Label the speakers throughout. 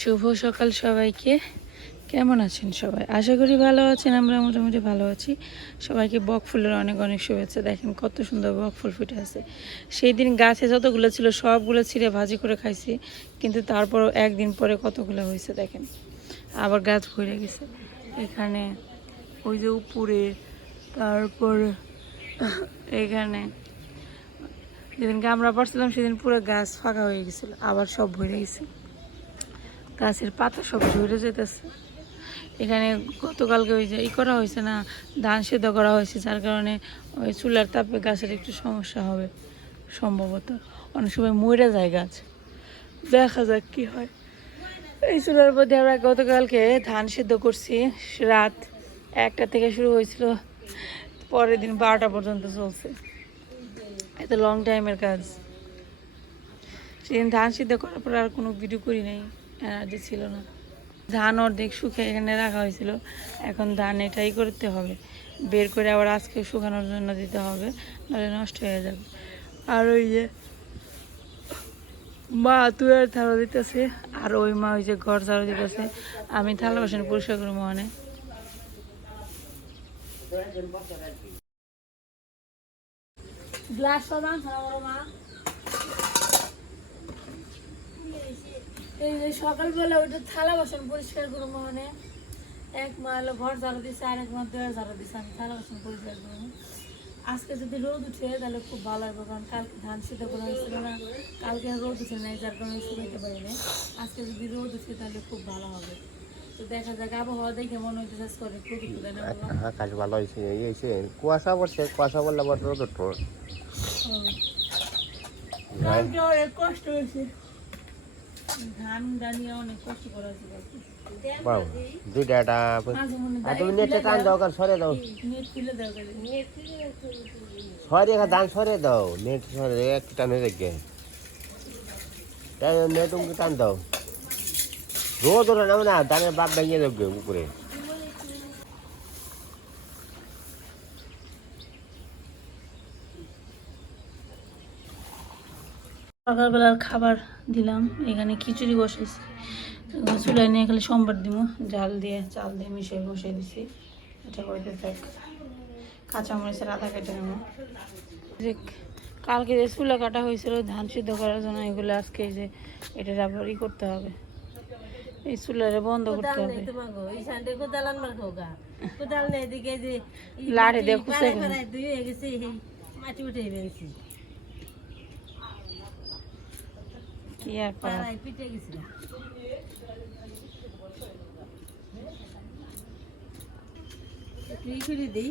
Speaker 1: শুভ সকাল সবাইকে। কেমন আছেন সবাই? আশা করি ভালো আছেন, আমরা মোটামুটি ভালো আছি। সবাইকে বক ফুলের অনেক অনেক শুভেচ্ছা। দেখেন কত সুন্দর বক ফুল ফুটে আছে। সেই দিন গাছে যতগুলো ছিল, সবগুলো ছিঁড়ে ভাজি করে খাইছি, কিন্তু তারপরও একদিন পরে কতগুলো হয়েছে দেখেন। আবার গাছ ভরে গেছে। এখানে ওই যে উপরে, তারপর এখানে যেদিনকে আমরা পারছিলাম সেদিন পুরো গাছ ফাঁকা হয়ে গেছিল, আবার সব ভরে গেছে। গাছের পাতা সব ঝরে যেতেছে। এখানে গতকালকে ওই যে ই করা হয়েছে না, ধান সেদ্ধ করা হয়েছে, যার কারণে ওই চুলার তাপে গাছের একটু সমস্যা হবে সম্ভবত। অনেক সময় মরে যায় গাছ। দেখা যাক কি হয়। এই চুলার মধ্যে আমরা গতকালকে ধান সেদ্ধ করছি। রাত একটা থেকে শুরু হয়েছিল। পরের দিন বারোটা পর্যন্ত চলছে। এত লং টাইমের কাজ। সেদিন ধান সিদ্ধ করার পর আর কোনো ভিডিও করি নাই। এনার্জি ছিল না। ধান অর্ধেক শুকে এখানে রাখা হয়েছিল। এখন ধান এটাই করতে হবে। বের করে আবার আজকে শুকানোর জন্য দিতে হবে, নাহলে নষ্ট হয়ে যাবে। আর ওই যে মা তুই আর থালা দিতেছে, আর ওই মা ওই যে ঘর ঝাড়ু দিতেছে। আমি থালা বাসন পরিষ্কার করব অনেক গ্লাস এই যে সকালবেলা ওইটা থালা বাসন পরিষ্কার করব মানে। এক মা হলো ঘর ঝাড়ু দিছে আর এক মা দোয়ার ঝাড়ু দিছে। আমি থালা বাসন পরিষ্কার করব। আজকে যদি রোদ উঠে তাহলে খুব ভালো হবে কারণ কালকে ধান সিদ্ধ করা হয়েছিল না। কালকে রোদ উঠে নাই যার কারণে শুকাইতে পারি না আজকে যদি রোদ উঠে তাহলে খুব ভালো হবে। তো দেখা যাক আবহাওয়া দেখে মনে হইতে চাষ করে খুব
Speaker 2: ভালো হয়েছে এই হয়েছে। কুয়াশা পড়ছে কুয়াশা পড়লে আবার রোদ উঠবো।
Speaker 1: কষ্ট হয়েছে ধান দানিয়ে অনেক কষ্ট করা হয়েছে কালকে।
Speaker 2: বাবু দুইটা
Speaker 1: মনে
Speaker 2: আর তুমি নেটে টান দাও কার সরে দাও। সরে একা ধান সরে দাও। নেট সরে একটু টানে রেখে। তাই নেট উমকে টান দাও। রোদ ওরা নামে না ধানের বাপ ভেঙে যাবে উপরে।
Speaker 1: সকালবেলার খাবার দিলাম। এখানে খিচুড়ি বসেছি চুলায় নিয়ে খালি সোমবার দিব জাল দিয়ে চাল দিয়ে মিশিয়ে বসিয়ে দিছি। এটা করতে থাক। কাঁচামরিচের আদা কেটে নেব। যে কালকে যে চুলা কাটা হয়েছিল ধান সিদ্ধ করার জন্য এগুলো আজকে যে এটা আবার ই করতে হবে। এই চুলারে বন্ধ করতে হবে। লাঠি দিয়ে খুঁজে
Speaker 3: মাটি উঠে গেছি
Speaker 1: কি আর করা?
Speaker 3: পিঠে গেছিলাম তুই করে দিই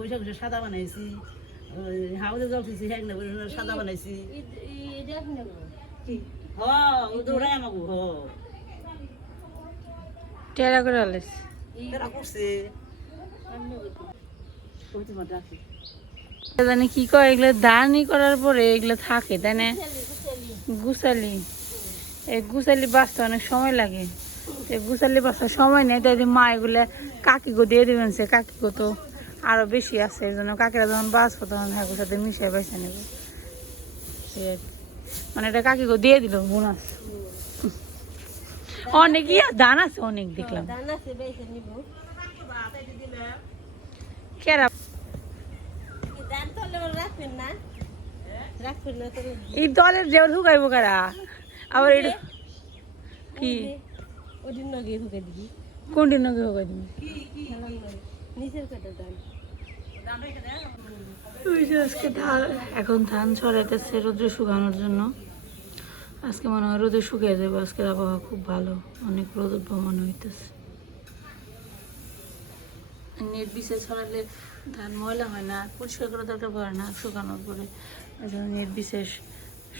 Speaker 3: বসে সাদা বানাইছি। হাউজে বসে সাদা বানাইছি। ও দৌড়াই আমাকে হ
Speaker 1: টেরা করে আলেস।
Speaker 3: তারা করছে। ওই তোমার ডাকি
Speaker 1: জানি কি কয় এগুলো দানি করার পরে এগুলো থাকে তাই না? গুছালি এই গুছালি বাঁচতে অনেক সময় লাগে। এই গুছালি বাঁচতে সময় নেই তাই মা এগুলো কাকিগো দিয়ে দেবেন সে কাকিগো তো। আরও বেশি আছে এই জন্য কাকিরা যখন বাঁচবো তখন হ্যাঁ সাথে মিশিয়ে বেছে নেব। মানে এটা কাকিগো দিয়ে দিল বোনাস। অনেক ইয়া দান আছে অনেক দেখলাম। এই দলের যে ঢুকাইবো কারা? আবার এটা কি?
Speaker 3: ওদিন নগে ঢুকে দিবি।
Speaker 1: নগে ঢুকাই দিবি?
Speaker 3: নিচের কাটা দান
Speaker 1: আজকে ধান, এখন ধান ছড়াইতেছে রোদ্রে শুকানোর জন্য। আজকে মনে হয় রোদে শুকিয়ে যাবে, আজকের আবহাওয়া খুব ভালো, অনেক রোদ মনে হইতেছে। নেট বিষে ছড়ালে ধান ময়লা হয় না, পরিষ্কার করা দরকার পড়ে না, শুকানোর পরে। ওই জন্য নেট বিশেষ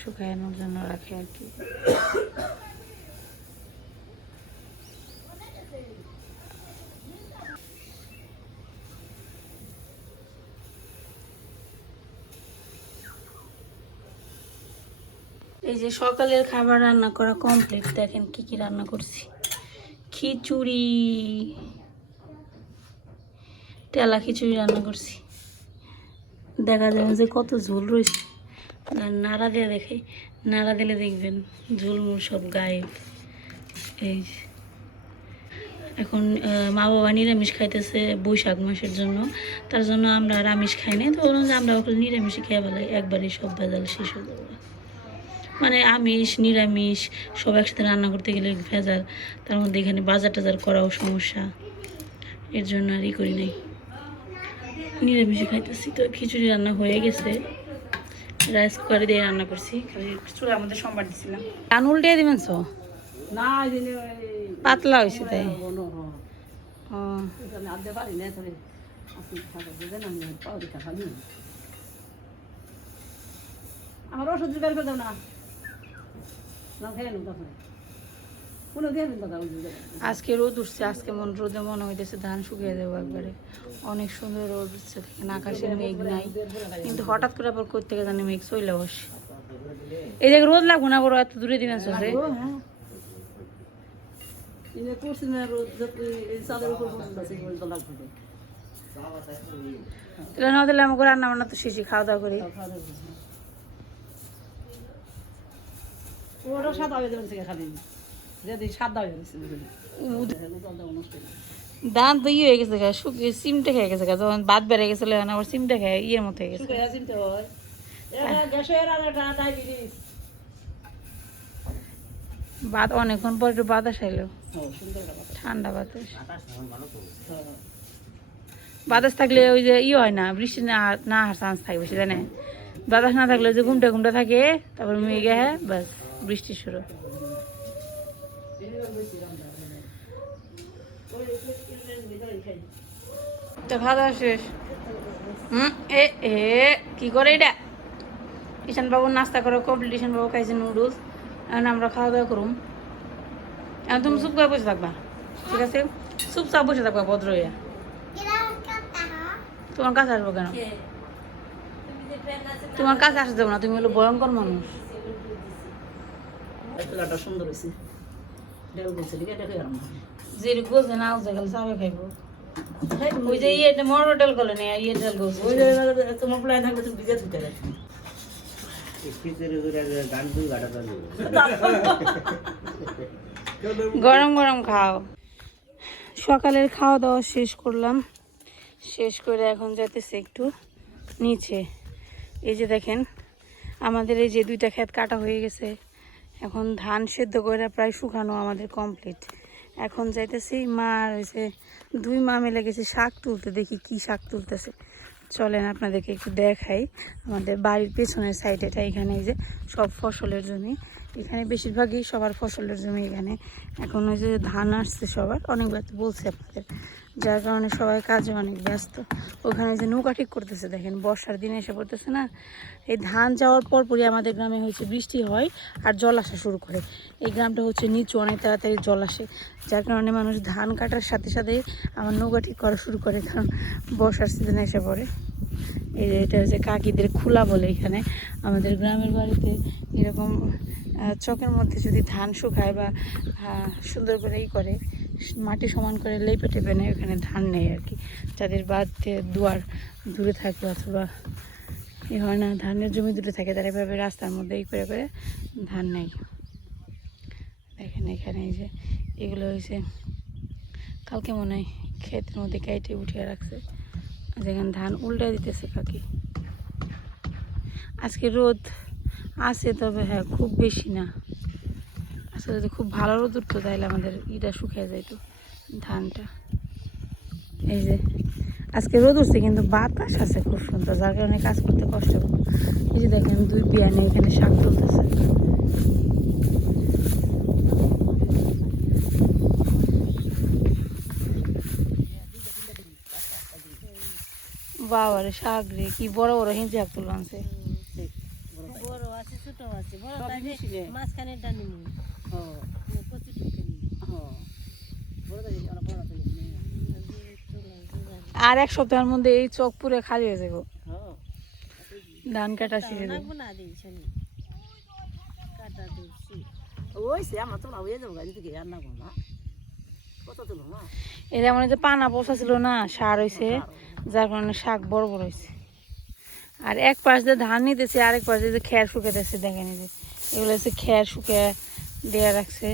Speaker 1: শুকানোর জন্য রাখে আর কি। এই যে সকালের খাবার রান্না করা কমপ্লিট দেখেন কি কি রান্না করছি। খিচুড়ি তেলা খিচুড়ি রান্না করছি। দেখা যাবে যে কত ঝোল রয়েছে। নাড়া দিয়ে দেখে, নাড়া দিলে দেখবেন ঝোল মুল সব গায়েব। এই। এখন মা বাবা নিরামিষ খাইতেছে বৈশাখ মাসের জন্য। তার জন্য আমরা আর আমিষ খাই না তো আমরা ওখানে নিরামিষ খেয়ে বেলায় একবারই সব ভেজাল শেষ হয়ে যাবে। মানে আমিষ নিরামিষ সব একসাথে রান্না করতে গেলে ভেজাল। তার মধ্যে এখানে বাজার টাজার করাও সমস্যা। এর জন্য আর ই করি নাই। নিরামিষে খাইতেছি তো খিচুড়ি রান্না হয়ে গেছে। রাইস কুকারে দিয়ে রান্না করছি। খালি চুলা আমাদের সোমবার দিছিলাম। ধান উল্টে দিবেন তো?
Speaker 3: না
Speaker 1: পাতলা হয়েছে তাই।
Speaker 3: আমার ওষুধ জোগাড় করে দাও না না খেয়ে নেব তখন কোনো দিয়ে দিন দাদা ওষুধ জোগাড়।
Speaker 1: আজকে রোদ উঠছে আজকে মন রোদে মনে হইতেছে ধান শুকিয়ে দেবো একবারে। অনেক সুন্দর রোদ উঠছে দেখেন আকাশে মেঘ নাই। কিন্তু হঠাৎ করে আবার কোথা থেকে জানি মেঘ চলে বসে। এই জায়গায় রোদ লাগবো না বড় এত দূরে দিবেন সোজে
Speaker 3: হ্যাঁ।
Speaker 1: তাহলে না দিলে আমাকে রান্না বান্না তো শেষই খাওয়া দাওয়া করি
Speaker 3: খাওয়া দাওয়া করব। ওটা থেকে খালি যদি যাবে।
Speaker 1: ধান তো ইয়ে হয়ে গেছে গা শুকিয়ে সিমটা খেয়ে গেছে গা যখন ভাত বেড়ে গেছিল এখন আবার সিমটা খেয়ে ইয়ের মতো হয়ে গেছে
Speaker 3: হয়।
Speaker 1: ভাত অনেকক্ষণ পর একটু বাতাস এলো।
Speaker 3: ও সুন্দর কথা
Speaker 1: ঠান্ডা বাতাস। বাতাস থাকলে ওই যে ইয়ে হয় না বৃষ্টি না না আর চান্স থাকে বেশি জানে বাতাস না থাকলে ওই যে ঘুমটা ঘুমটা থাকে তারপর মেঘে হ্যাঁ বাস। বৃষ্টি শুরু। তো খাওয়া দাওয়া শেষ। হুম এ এ কি করে এটা? ঈশান বাবু নাস্তা করো কমপ্লিট ঈশান বাবু খাইছে নুডলস এখন আমরা খাওয়া দাওয়া করুম। এখন তুমি চুপ করে বসে থাকবা। ঠিক আছে? চুপচাপ বসে থাকবা ভদ্র হইয়া। তোমার কাছে আসব কেন? তোমার কাছে যাব না তুমি হলো ভয়ঙ্কর মানুষ।
Speaker 3: খেলাটা সুন্দর হয়েছে। ডেল বলছে এটা খেয়ে আরাম
Speaker 1: যে গোছে না উঠে গেলে চাবে খাইবো। ওই যে ইয়ে মর না ইয়ে হোটেল গোছে
Speaker 3: ওই যে তোমার প্লাই থাকলে তুমি ভিজে ধুতে রাখি
Speaker 2: গান দুই গাড়া চালু
Speaker 1: গরম গরম খাও। সকালের খাওয়া দাওয়া শেষ করলাম। শেষ করে এখন যাইতেছে একটু নিচে। এই যে দেখেন আমাদের এই যে দুইটা ক্ষেত কাটা হয়ে গেছে। এখন ধান সেদ্ধ করে প্রায় শুকানো আমাদের কমপ্লিট এখন যাইতেছি, মা আর হয়েছে দুই মা মিলে গেছে শাক তুলতে, দেখি কি শাক তুলতেছে। চলেন আপনাদেরকে একটু দেখাই। আমাদের বাড়ির পেছনের সাইডেটা এখানে যে সব ফসলের জমি। এখানে বেশিরভাগই সবার ফসলের জমি এখানে। এখন ওই যে ধান আসছে সবার, অনেকবার তো বলছে আপনাদের। যার কারণে সবাই কাজে অনেক ব্যস্ত। ওখানে যে নৌকা ঠিক করতেছে, দেখেন বর্ষার দিনে এসে পড়তেছে না? এই ধান যাওয়ার পর পরই আমাদের গ্রামে হচ্ছে বৃষ্টি হয় আর জল আসা শুরু করে। এই গ্রামটা হচ্ছে নিচু, অনেক তাড়াতাড়ি জল আসে। যার কারণে মানুষ ধান কাটার সাথে সাথে আমার নৌকা ঠিক করা শুরু করে, কারণ বর্ষার সিজনে এসে পড়ে। এই যে এটা হচ্ছে কাকিদের খোলা বলে এখানে। আমাদের গ্রামের বাড়িতে এরকম চকের মধ্যে যদি ধান শুকায় বা সুন্দর করে ই করে, মাটি সমান করে লেপে টেপে নেয়, ওখানে ধান নেই আর কি। যাদের বাদতে দুয়ার দূরে থাকে অথবা এ হয় না, ধানের জমি দূরে থাকে, তারা এভাবে রাস্তার মধ্যে ই করে করে ধান নেই দেখেন এখানে এই যে, এগুলো হয়েছে কালকে মনে হয় ক্ষেতের মধ্যে কেটে উঠিয়ে রাখছে। যেখানে ধান উল্টে দিতেছে কাকি। আজকে রোদ আছে তবে হ্যাঁ খুব বেশি না। আসলে যদি খুব ভালো রোদ উঠতো তাহলে আমাদের ইটা শুকিয়ে যায় যাইতো ধানটা। এই যে, আজকে রোদ উঠছে কিন্তু বাতাস আছে খুব সুন্দর, যার কারণে কাজ করতে কষ্ট হবে এই যে দেখেন, দুই বিয়ানে এখানে শাক তুলতেছে। বাবারে শাক রে, কি বড় বড় হিঁচে শাক তুলো আনছে।
Speaker 4: বড় আছে ছোট আছে বড়। মাঝখানে ডানি কচি
Speaker 1: আর এক সপ্তাহের মধ্যে এই চোখ পুরে খালি হয়ে যাব।
Speaker 3: হ্যাঁ
Speaker 1: ধান কাটা শিখে
Speaker 3: যাব।
Speaker 1: মনে যে পানা বসা ছিল না সার হয়েছে যার কারণে শাক বড় বড় হয়েছে আর এক পাশ দিয়ে ধান নিতেছে, আরেক পাশ দিয়ে খের শুকাতেছে দেখেন এই যে। এগুলো হচ্ছে খের শুকে দেওয়া রাখছে।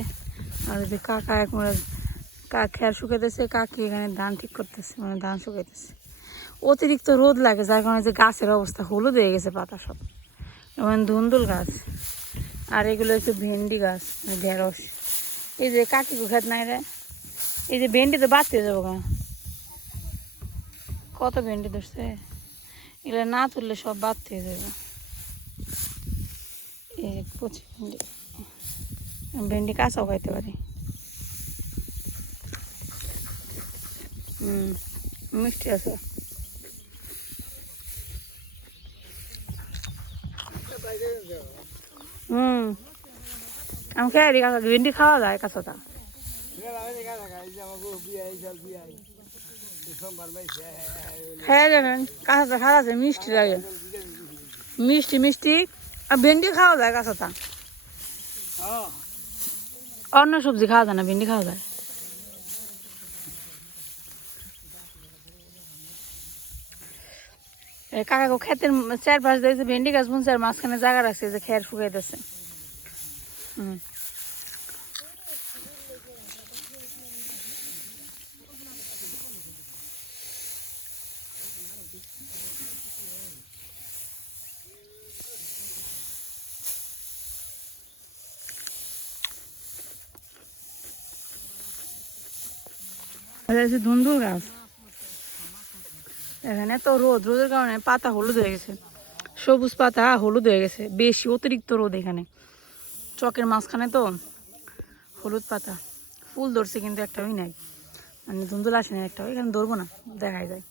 Speaker 1: আর যে কাকা এক মনে কা খের শুকাতেছে কাকি এখানে ধান ঠিক করতেছে মানে ধান শুকাইতেছে। অতিরিক্ত রোদ লাগে, যার কারণে যে গাছের অবস্থা, হলুদ হয়ে গেছে পাতা সব। এবং ধুন্দুল গাছ, আর এগুলো হচ্ছে ভেন্ডি গাছ মানে ঢেঁড়স। এই যে কাকি খেত নাই রে। এই যে ভেন্ডি তো বাড়তে যাব কত ভেন্ডি ধরছে? এগুলো না তুললে সব বাড়তে যাবে এই যে কচি ভেন্ডি। ভেন্ডি কাঁচাও খাইতে পারি। হুম, মিষ্টি আছে। হুম, আমি খেয়ে ভেন্ডি খাওয়া যায় কাঁচাটা। হ্যাঁ জানেন, কাঁচাটা খাওয়া যায় মিষ্টি লাগে। মিষ্টি মিষ্টি। আর ভেন্ডি খাওয়া যায় কাঁচাটা। অন্য সবজি খাওয়া যায় না, ভেন্ডি খাওয়া যায়। এই কাকা ক্ষেতের চারপাশ দিয়ে যে ভেন্ডি গাছ বুনছে, আর মাঝখানে জায়গা রাখছে যে খেয়ার শুকাইতেছে হুম। এটা হচ্ছে ধুন্দুল গাছ। এখানে তো রোদ, রোদের কারণে পাতা হলুদ হয়ে গেছে। সবুজ পাতা হলুদ হয়ে গেছে, বেশি অতিরিক্ত রোদ এখানে। চকের মাঝখানে তো হলুদ পাতা। ফুল ধরছে কিন্তু একটাই নাই। মানে ধুন্দুল আসে না একটা এখানে ধরবো না, দেখাই যায়।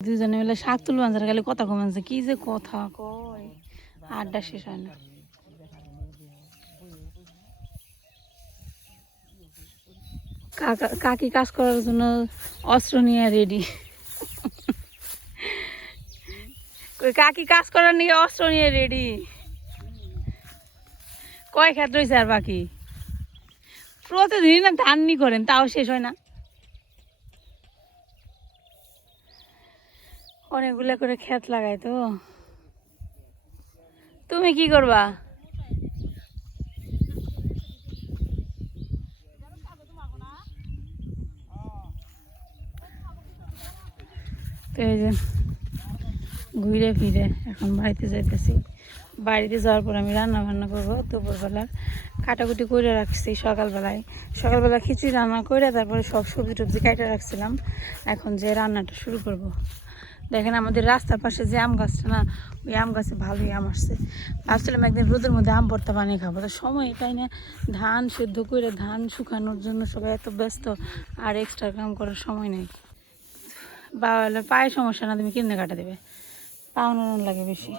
Speaker 1: দুজনে মিলে শাক তুলবো আনছে গেলে কথা কমানছে কি যে কথা কয়, আড্ডা শেষ হয় না। কাকা, কাকি কাজ করার জন্য অস্ত্র নিয়ে রেডি কাকি কাজ করার নিয়ে অস্ত্র নিয়ে রেডি কয় ক্ষেত্র হয়েছে আর বাকি? প্রতিদিন না ধান নি করেন, তাও শেষ হয় না। অনেকগুলো করে ক্ষেত লাগাই তো। তুমি কি করবা? এই যে ঘুরে ফিরে এখন বাড়িতে যাইতেছি। বাড়িতে যাওয়ার পর আমি রান্না বান্না করব দুপুরবেলার কাটাকুটি করে রাখছি সকালবেলায়। সকালবেলা খিচুড়ি রান্না করে তারপরে সব সবজি টবজি কাটে রাখছিলাম। এখন যে রান্নাটা শুরু করব। দেখেন আমাদের রাস্তার পাশে যে আম গাছটা না, ওই আম গাছে ভালোই আম আসছে। ভাবছিলাম একদিন রোদের মধ্যে আম ভর্তা বানিয়ে খাব। তো সময় তাই না। ধান সেদ্ধ করে ধান শুকানোর জন্য সবাই এত ব্যস্ত, আর এক্সট্রা কাম করার সময় নেই। বলে, পায়ে সমস্যা না তুমি কিনে কাটা দেবে পাওনা লাগে বেশি।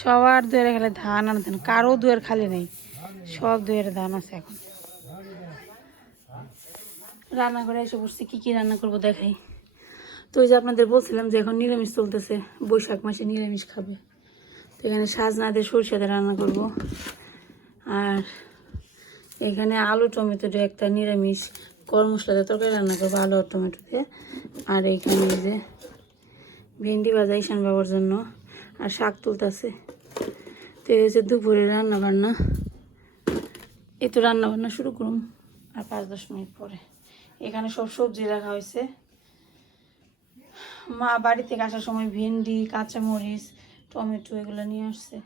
Speaker 1: সবার দুয়ারে খালি ধান আর ধান কারও দুয়ার খালি নেই সব দুয়ারে ধান আছে এখন। রান্না করে এসে বসছি কী কী রান্না করব দেখাই। তো ওই যে আপনাদের বলছিলাম যে এখন নিরামিষ চলতেছে বৈশাখ মাসে নিরামিষ খাবে। তো এখানে সাজনা দিয়ে সরষে রান্না করব। আর এখানে আলু, টমেটো দিয়ে একটা নিরামিষ গরম দিয়ে তরকারি রান্না করব, আলু আর টমেটো দিয়ে। আর এইখানে এই যে ভেন্ডি ভাজা ঈশান বাবার জন্য। আর শাক তুলতেছে। তো এই হচ্ছে দুপুরে রান্না বান্না এই তো রান্না বান্না শুরু করুন আর পাঁচ দশ মিনিট পরে। এখানে সব সবজি রাখা হয়েছে। মা বাড়ি থেকে আসার সময় ভেন্ডি, কাঁচামরিচ, টমেটো এগুলো নিয়ে আসছে।